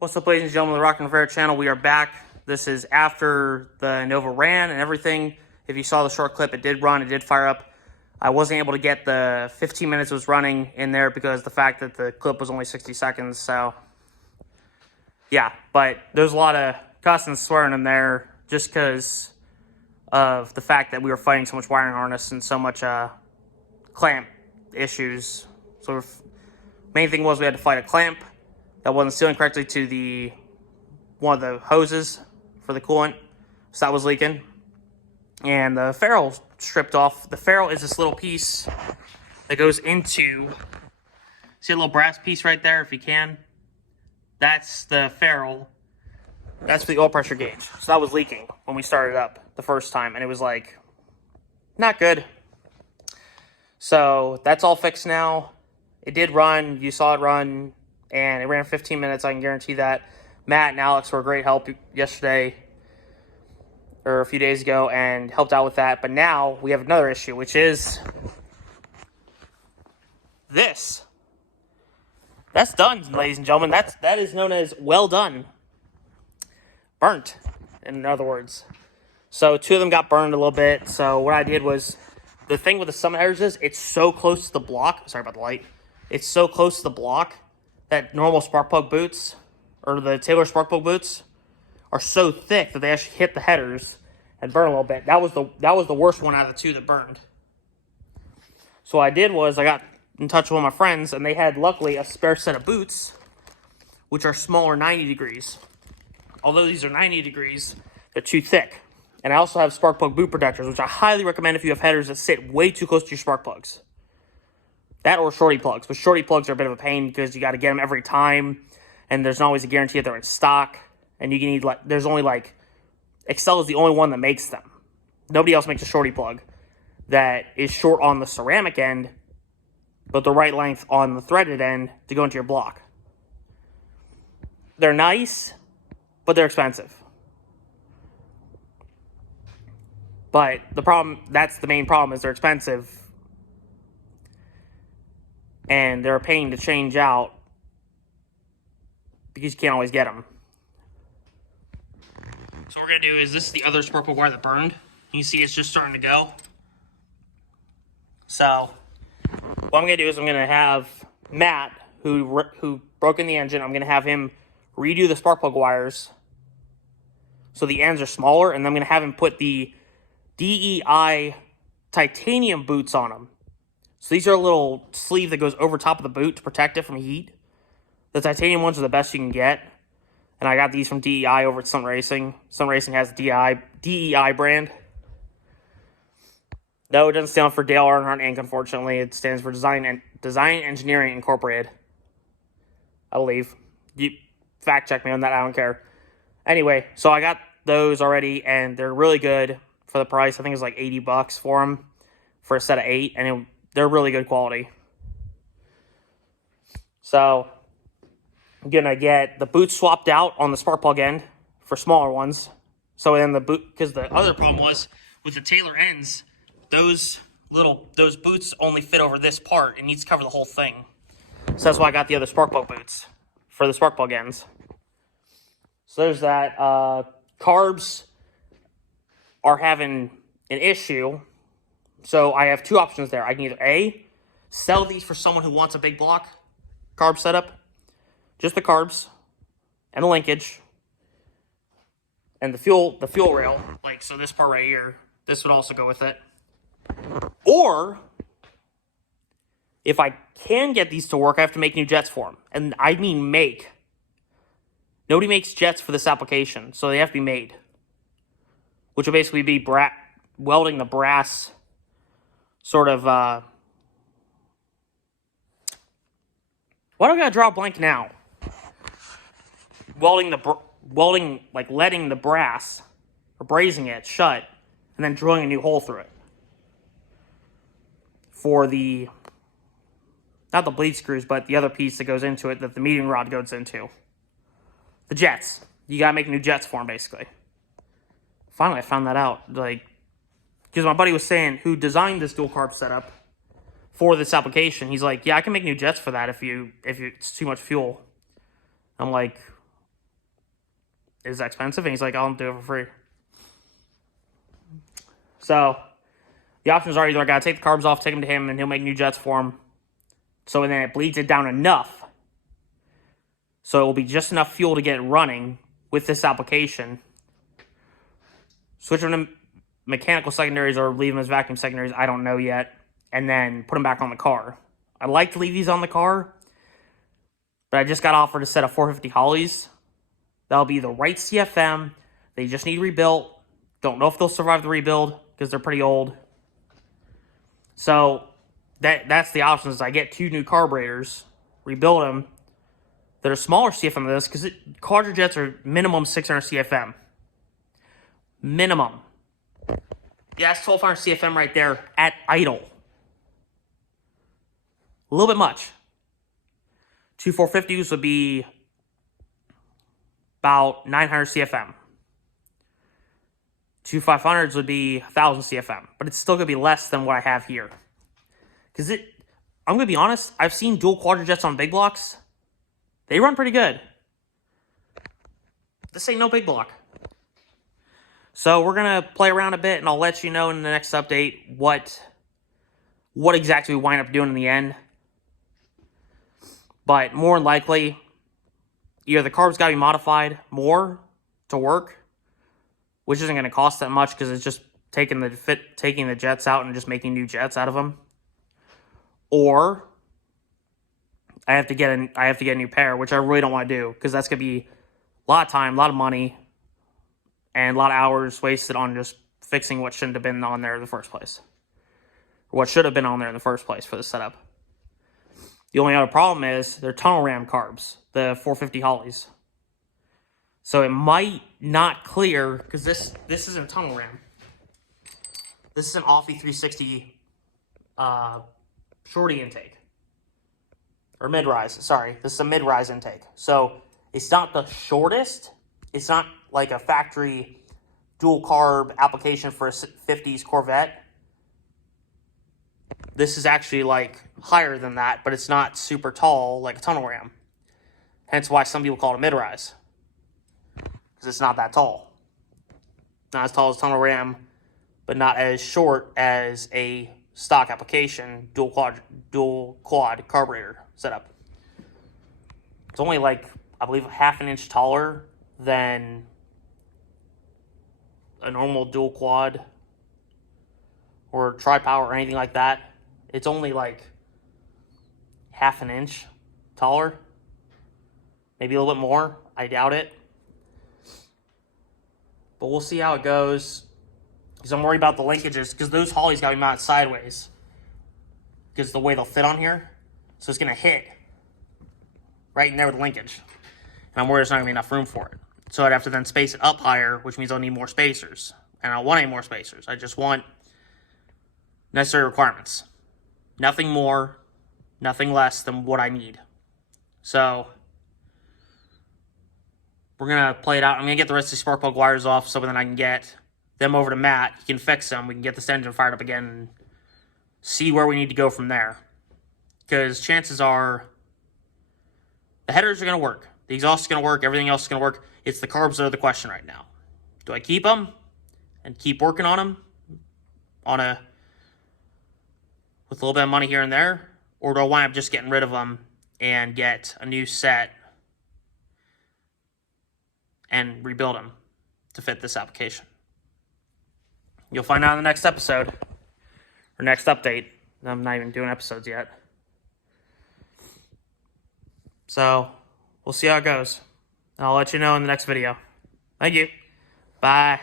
What's up, ladies and gentlemen of the Rock and Fair channel? We are back. This is after the Nova ran and everything. If you saw the short clip, it did run, it did fire up. I wasn't able to get the 15 minutes it was running in there because the fact that the clip was only 60 seconds. So, yeah, but there's a lot of cussing and swearing in there just because of the fact that we were fighting so much wiring harness and so much clamp issues. So, main thing was we had to fight a clamp that wasn't sealing correctly to one of the hoses for the coolant, so that was leaking. And the ferrule stripped off. The ferrule is this little piece that goes into, see a little brass piece right there, if you can? That's the ferrule. That's for the oil pressure gauge. So that was leaking when we started up the first time, and it was like, not good. So that's all fixed now. It did run, you saw it run, and it ran 15 minutes, I can guarantee that. Matt and Alex were a great help yesterday, or a few days ago, and helped out with that. But now we have another issue, which is this. That's done, ladies and gentlemen. That is known as well done. Burnt, in other words. So two of them got burned a little bit. So what I did was, the thing with the summit headers is, it's so close to the block. Sorry about the light. It's so close to the block that normal spark plug boots, or the Taylor spark plug boots, are so thick that they actually hit the headers and burn a little bit. That was the worst one out of the two that burned. So what I did was I got in touch with one of my friends, and they had, luckily, a spare set of boots, which are smaller 90 degrees. Although these are 90 degrees, they're too thick. And I also have spark plug boot protectors, which I highly recommend if you have headers that sit way too close to your spark plugs. That or shorty plugs. But shorty plugs are a bit of a pain because you got to get them every time, and there's not always a guarantee that they're in stock. And you can need, like, there's only, like, Excel is the only one that makes them. Nobody else makes a shorty plug that is short on the ceramic end, but the right length on the threaded end to go into your block. They're nice, but they're expensive. But the problem, that's the main problem, is they're expensive. And they're a pain to change out because you can't always get them. So what we're going to do is, this is the other spark plug wire that burned. You can see it's just starting to go. So what I'm going to do is I'm going to have Matt, who broke in the engine, I'm going to have him redo the spark plug wires so the ends are smaller, and then I'm going to have him put the DEI titanium boots on them. So these are a little sleeve that goes over top of the boot to protect it from heat. The titanium ones are the best you can get. And I got these from DEI over at Sun Racing. Sun Racing has the DEI brand. No, it doesn't stand for Dale Earnhardt Inc., unfortunately. It stands for Design Engineering Incorporated, I believe. You fact check me on that, I don't care. Anyway, so I got those already, and they're really good for the price. I think it's like $80 for them for a set of 8, and they're really good quality. So I'm going to get the boots swapped out on the spark plug end for smaller ones. So then the boot, because the other problem was with the Taylor ends, those boots only fit over this part. It needs to cover the whole thing. So that's why I got the other spark plug boots for the spark plug ends. So there's that. Carbs are having an issue. So I have two options there. I can either A, sell these for someone who wants a big block carb setup, just the carbs and the linkage and the fuel rail, like so this part right here, this would also go with it. Or if I can get these to work, I have to make new jets for them. And I mean make. Nobody makes jets for this application, so they have to be made. Which will basically be welding the brass sort of, why do I gotta draw a blank now? Welding, like letting the brass, or brazing it shut, and then drilling a new hole through it. For the, not the bleed screws, but the other piece that goes into it that the meeting rod goes into. The jets. You gotta make new jets for them, basically. Finally, I found that out. Like, because my buddy was saying, who designed this dual carb setup for this application, he's like, yeah, I can make new jets for that if it's too much fuel. I'm like, is that expensive? And he's like, I'll do it for free. So the options are either I gotta take the carbs off, take them to him, and he'll make new jets for him. So then it bleeds it down enough. So it will be just enough fuel to get it running with this application. Switch them to mechanical secondaries or leave them as vacuum secondaries, I don't know yet. And then put them back on the car. I'd like to leave these on the car, but I just got offered a set of 450 Hollies. That'll be the right CFM. They just need rebuilt. Don't know if they'll survive the rebuild because they're pretty old. So that's the options. I get 2 new carburetors, rebuild them. That are smaller CFM than this because quadrajets are minimum 600 CFM. Minimum. Yeah, that's 1200 CFM right there at idle. A little bit much. 2 450s would be about 900 CFM. 2 500s would be 1000 CFM. But it's still going to be less than what I have here. Because I'm going to be honest, I've seen dual quadrajets on big blocks. They run pretty good. This ain't no big block. So we're going to play around a bit, and I'll let you know in the next update what exactly we wind up doing in the end. But more than likely, either the carbs got to be modified more to work, which isn't going to cost that much because it's just taking the jets out and just making new jets out of them. Or I have to get a new pair, which I really don't want to do because that's going to be a lot of time, a lot of money, and a lot of hours wasted on just fixing what shouldn't have been on there in the first place. Or what should have been on there in the first place for the setup. The only other problem is they're tunnel ram carbs, the 450 Hollies. So it might not clear because this isn't a tunnel ram. This is an Offie 360 shorty intake. Or mid-rise, sorry. This is a mid-rise intake. So it's not the shortest. It's not like a factory dual carb application for a 50s Corvette. This is actually like higher than that, but it's not super tall like a tunnel ram. Hence why some people call it a mid-rise. Because it's not that tall. Not as tall as tunnel ram, but not as short as a stock application dual quad carburetor setup. It's only like, I believe, half an inch taller than a normal dual quad or tri-power or anything like that. It's only like half an inch taller. Maybe a little bit more. I doubt it. But we'll see how it goes. Because I'm worried about the linkages. Because those Hollies got to be mounted sideways. Because the way they'll fit on here. So it's going to hit right in there with the linkage. And I'm worried there's not going to be enough room for it. So I'd have to then space it up higher, which means I'll need more spacers. And I don't want any more spacers. I just want necessary requirements. Nothing more, nothing less than what I need. So we're going to play it out. I'm going to get the rest of the spark plug wires off so then I can get them over to Matt. He can fix them. We can get this engine fired up again and see where we need to go from there. Because chances are the headers are going to work. The exhaust is going to work. Everything else is going to work. It's the carbs that are the question right now. Do I keep them and keep working on them with a little bit of money here and there? Or do I wind up just getting rid of them and get a new set and rebuild them to fit this application? You'll find out in the next episode or next update. I'm not even doing episodes yet. So we'll see how it goes. I'll let you know in the next video. Thank you. Bye.